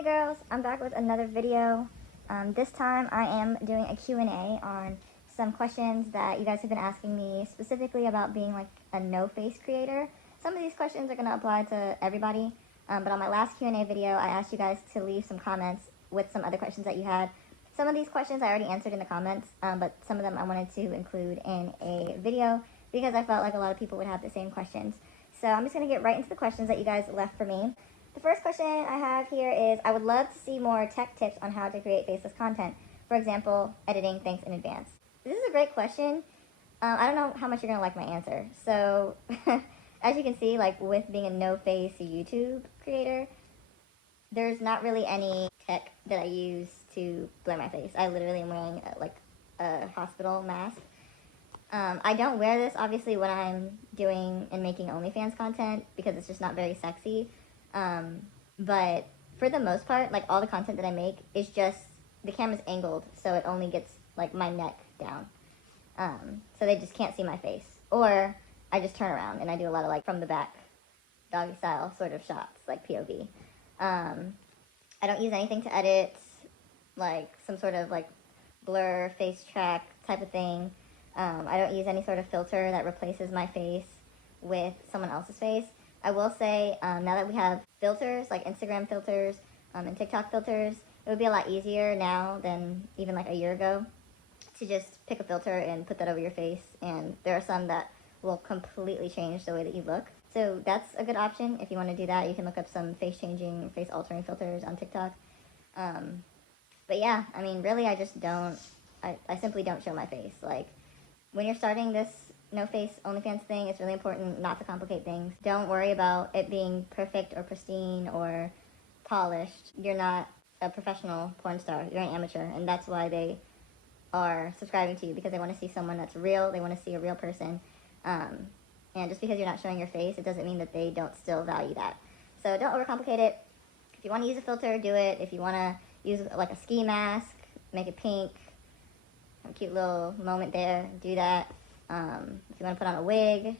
Hey girls, I'm back with another video. This time I am doing a Q&A on some questions that you guys have been asking me specifically about being like a no-face creator. Some of these questions are going to apply to everybody, but on my last Q&A video I asked you guys to leave some comments with some other questions that you had. Some of these questions I already answered in the comments, but some of them I wanted to include in a video because I felt like a lot of people would have the same questions. So I'm just going to get right into the questions that you guys left for me. The first question I have here is, I would love to see more tech tips on how to create faceless content. For example, editing, thanks in advance. This is a great question. I don't know how much you're going to like my answer. So, as you can see, like with being a no-face YouTube creator, there's not really any tech that I use to blur my face. I literally am wearing a hospital mask. I don't wear this obviously when I'm doing and making OnlyFans content because it's just not very sexy. But for the most part, like all the content that I make is just, the camera's angled, so it only gets like my neck down. So they just can't see my face. Or I just turn around and I do a lot of like from the back, doggy style sort of shots, like POV. I don't use anything to edit, like some sort of like blur, face track type of thing. I don't use any sort of filter that replaces my face with someone else's face. I will say, now that we have filters, like Instagram filters and TikTok filters, it would be a lot easier now than even like a year ago to just pick a filter and put that over your face. And there are some that will completely change the way that you look. So that's a good option. If you want to do that, you can look up some face changing, face altering filters on TikTok. But yeah, I mean, really, I just don't, I simply don't show my face. Like, when you're starting this no-face OnlyFans thing, it's really important not to complicate things. Don't worry about it being perfect or pristine or polished. You're not a professional porn star. You're an amateur, and that's why they are subscribing to you, because they want to see someone that's real. They want to see a real person. And just because you're not showing your face, it doesn't mean that they don't still value that. So don't overcomplicate it. If you want to use a filter, do it. If you want to use like a ski mask, make it pink, a cute little moment there, do that. If you want to put on a wig,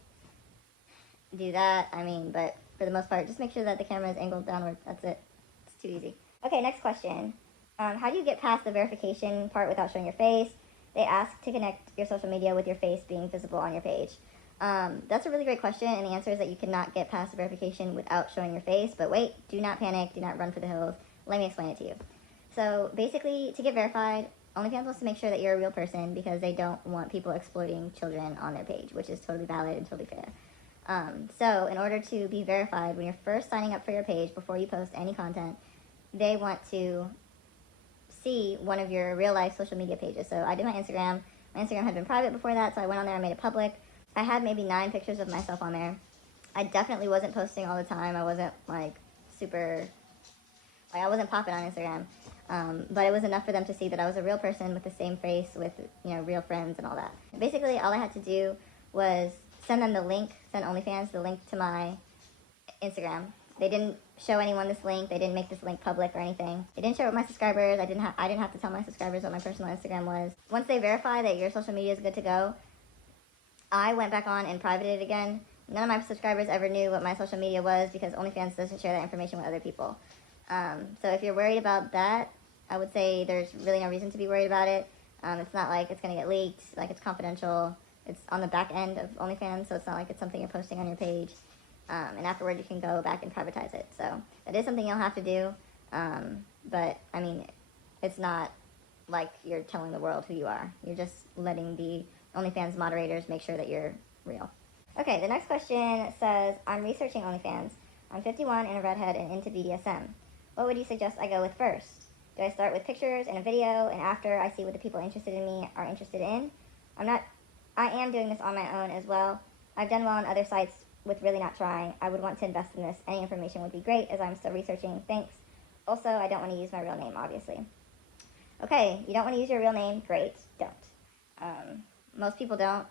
do that. I mean, but for the most part, just make sure that the camera is angled downward. That's it. It's too easy. Okay, next question. How do you get past the verification part without showing your face? They ask to connect your social media with your face being visible on your page. That's a really great question, and the answer is that you cannot get past the verification without showing your face. But wait, do not panic. Do not run for the hills. Let me explain it to you. So basically, to get verified, OnlyFans wants to make sure that you're a real person because they don't want people exploiting children on their page, which is totally valid and totally fair. So in order to be verified, when you're first signing up for your page, before you post any content, they want to see one of your real life social media pages. So I did my Instagram. My Instagram had been private before that, so I went on there and made it public. I had maybe 9 pictures of myself on there. I definitely wasn't posting all the time. I wasn't like super, like I wasn't popping on Instagram. But it was enough for them to see that I was a real person with the same face, with, you know, real friends and all that. Basically, all I had to do was send them the link, send OnlyFans the link to my Instagram. They didn't show anyone this link. They didn't make this link public or anything. They didn't share it with my subscribers. I didn't have to tell my subscribers what my personal Instagram was. Once they verify that your social media is good to go, I went back on and privated it again. None of my subscribers ever knew what my social media was because OnlyFans doesn't share that information with other people. So if you're worried about that, I would say there's really no reason to be worried about it. It's not like it's going to get leaked, like it's confidential. It's on the back end of OnlyFans, so it's not like it's something you're posting on your page. And afterward, you can go back and privatize it. So that is something you'll have to do. But, I mean, it's not like you're telling the world who you are. You're just letting the OnlyFans moderators make sure that you're real. Okay, the next question says, I'm researching OnlyFans. I'm 51 and a redhead and into BDSM. What would you suggest I go with first? Do I start with pictures and a video, and after I see what the people interested in me are interested in? I am doing this on my own as well. I've done well on other sites with really not trying. I would want to invest in this. Any information would be great as I'm still researching. Thanks. Also, I don't want to use my real name, obviously. Okay, you don't want to use your real name? Great. Don't. Most people don't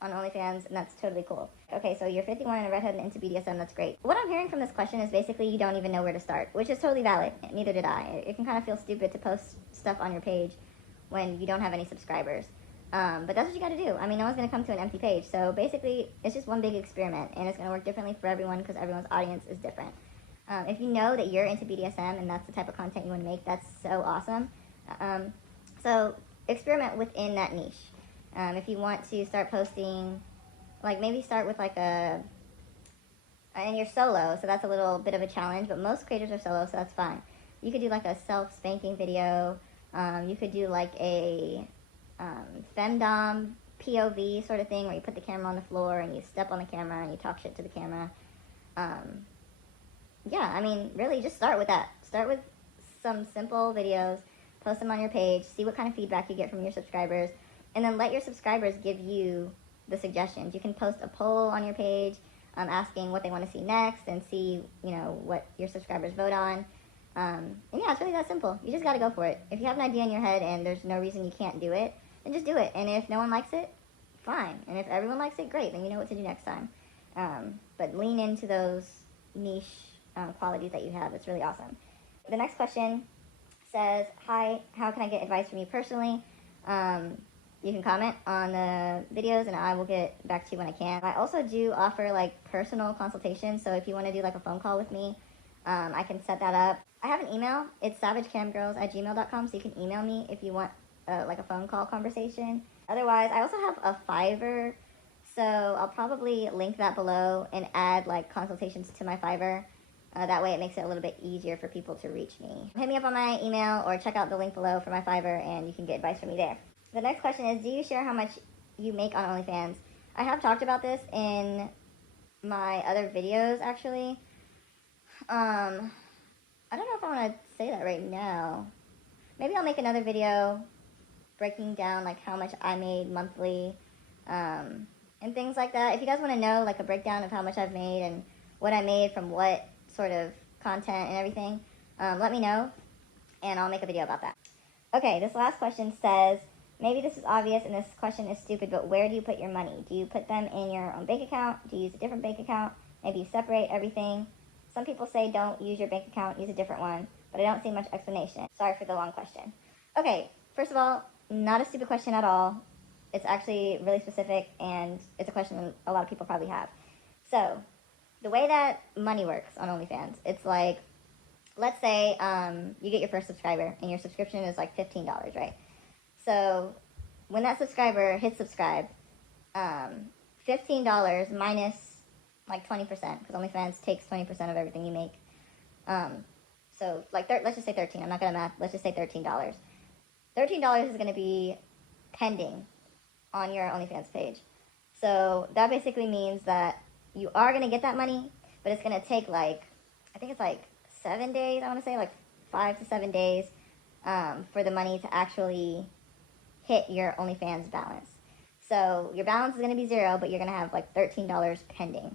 on OnlyFans, and that's totally cool. Okay, so you're 51 and a redhead and into BDSM, that's great. What I'm hearing from this question is basically you don't even know where to start, which is totally valid. Neither did I. It can kind of feel stupid to post stuff on your page when you don't have any subscribers. But that's what you gotta do. I mean, no one's gonna come to an empty page. So basically, it's just one big experiment, and it's gonna work differently for everyone because everyone's audience is different. If you know that you're into BDSM and that's the type of content you want to make, that's so awesome. So experiment within that niche. If you want to start posting, like maybe start with like and you're solo, so that's a little bit of a challenge, but most creators are solo, so that's fine. You could do like a self-spanking video. You could do like a femdom POV sort of thing where you put the camera on the floor and you step on the camera and you talk shit to the camera. Yeah, I mean, really just start with that. Start with some simple videos, post them on your page, see what kind of feedback you get from your subscribers, and then let your subscribers give you the suggestions. You can post a poll on your page asking what they want to see next and see, what your subscribers vote on. And yeah, it's really that simple. You just got to go for it. If you have an idea in your head and there's no reason you can't do it, then just do it. And if no one likes it, fine. And if everyone likes it, great. Then you know what to do next time. But lean into those niche qualities that you have. It's really awesome. The next question says, hi, how can I get advice from you personally? You can comment on the videos and I will get back to you when I can. I also do offer like personal consultations. So if you want to do like a phone call with me, I can set that up. I have an email. It's savagecamgirls@gmail.com. So you can email me if you want like a phone call conversation. Otherwise, I also have a Fiverr. So I'll probably link that below and add like consultations to my Fiverr. That way it makes it a little bit easier for people to reach me. Hit me up on my email or check out the link below for my Fiverr and you can get advice from me there. The next question is, do you share how much you make on OnlyFans? I have talked about this in my other videos, actually. I don't know if I want to say that right now. Maybe I'll make another video breaking down like how much I made monthly and things like that. If you guys want to know like a breakdown of how much I've made and what I made from what sort of content and everything, let me know and I'll make a video about that. Okay, this last question says, maybe this is obvious and this question is stupid, but where do you put your money? Do you put them in your own bank account? Do you use a different bank account? Maybe you separate everything. Some people say don't use your bank account, use a different one, but I don't see much explanation. Sorry for the long question. Okay, first of all, not a stupid question at all. It's actually really specific and it's a question a lot of people probably have. So, the way that money works on OnlyFans, it's like, let's say you get your first subscriber and your subscription is like $15, right? So when that subscriber hits subscribe, $15 minus like 20%, because OnlyFans takes 20% of everything you make. So like let's just say 13. I'm not gonna math. Let's just say $13. $13 is gonna be pending on your OnlyFans page. So that basically means that you are gonna get that money, but it's gonna take like, I think it's like 7 days. I want to say like 5 to 7 days for the money to actually hit your OnlyFans balance. So your balance is going to be $0, but you're going to have like $13 pending.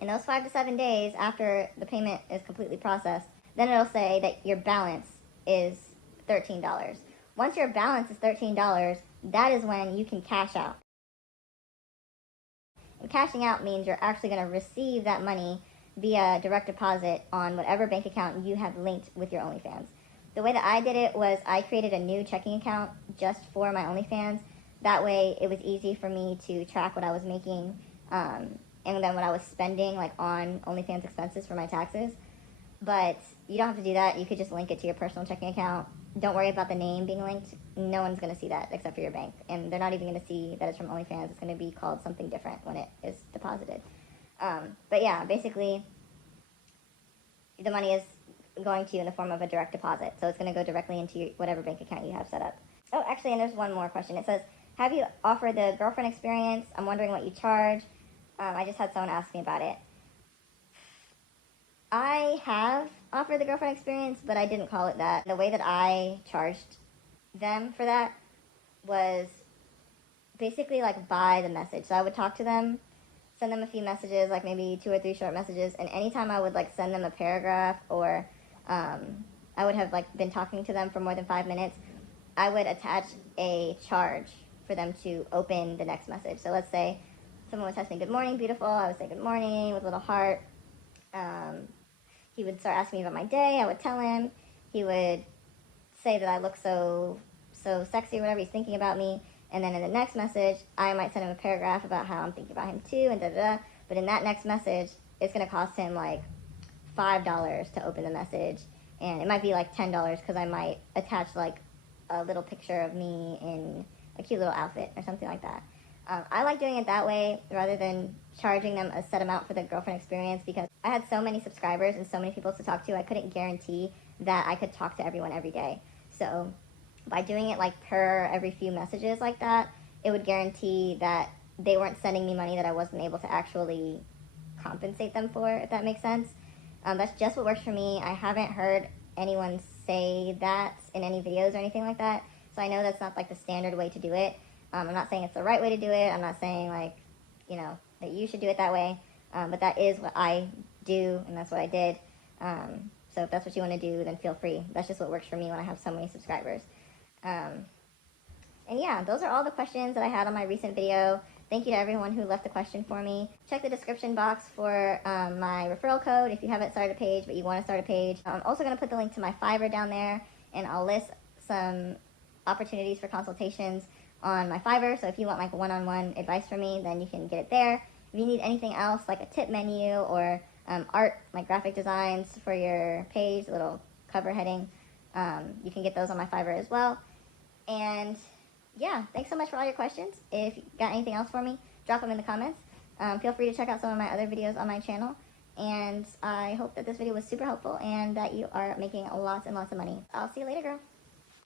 In those 5 to 7 days after the payment is completely processed, then it'll say that your balance is $13. Once your balance is $13, that is when you can cash out. And cashing out means you're actually going to receive that money via direct deposit on whatever bank account you have linked with your OnlyFans. The way that I did it was I created a new checking account just for my OnlyFans. That way it was easy for me to track what I was making and then what I was spending like on OnlyFans expenses for my taxes. But you don't have to do that. You could just link it to your personal checking account. Don't worry about the name being linked. No one's going to see that except for your bank. And they're not even going to see that it's from OnlyFans. It's going to be called something different when it is deposited. But yeah, basically, the money is going to you in the form of a direct deposit. So it's going to go directly into whatever bank account you have set up. Oh, actually, and there's one more question. It says, have you offered the girlfriend experience? I'm wondering what you charge. I just had someone ask me about it. I have offered the girlfriend experience, but I didn't call it that. The way that I charged them for that was basically like by the message. So I would talk to them, send them a few messages, like maybe 2 or 3 short messages, and anytime I would like send them a paragraph or I would have like been talking to them for more than 5 minutes, I would attach a charge for them to open the next message. So let's say someone was texting, good morning, beautiful. I would say good morning with a little heart. He would start asking me about my day. I would tell him. He would say that I look so sexy or whatever. He's thinking about me. And then in the next message, I might send him a paragraph about how I'm thinking about him too and da-da-da. But in that next message, it's going to cost him like $5 to open the message, and it might be like $10 because I might attach like a little picture of me in a cute little outfit or something like that. I like doing it that way rather than charging them a set amount for the girlfriend experience, because I had so many subscribers and so many people to talk to, I couldn't guarantee that I could talk to everyone every day. So by doing it like per every few messages like that, it would guarantee that they weren't sending me money that I wasn't able to actually compensate them for, if that makes sense. That's just what works for me. I haven't heard anyone say that in any videos or anything like that, so I know that's not like the standard way to do it. I'm not saying it's the right way to do it. I'm not saying like, you know, that you should do it that way, but that is what I do, and that's what I did. So if that's what you want to do, then feel free. That's just what works for me when I have so many subscribers. And yeah, those are all the questions that I had on my recent video. Thank you to everyone who left a question for me. Check the description box for my referral code if you haven't started a page but you want to start a page. I'm also going to put the link to my Fiverr down there, and I'll list some opportunities for consultations on my Fiverr. So if you want like one-on-one advice from me, then you can get it there. If you need anything else, like a tip menu or art, like graphic designs for your page, a little cover heading, you can get those on my Fiverr as well. And yeah, thanks so much for all your questions. If you got anything else for me, drop them in the comments. Feel free to check out some of my other videos on my channel. And I hope that this video was super helpful and that you are making lots and lots of money. I'll see you later, girl.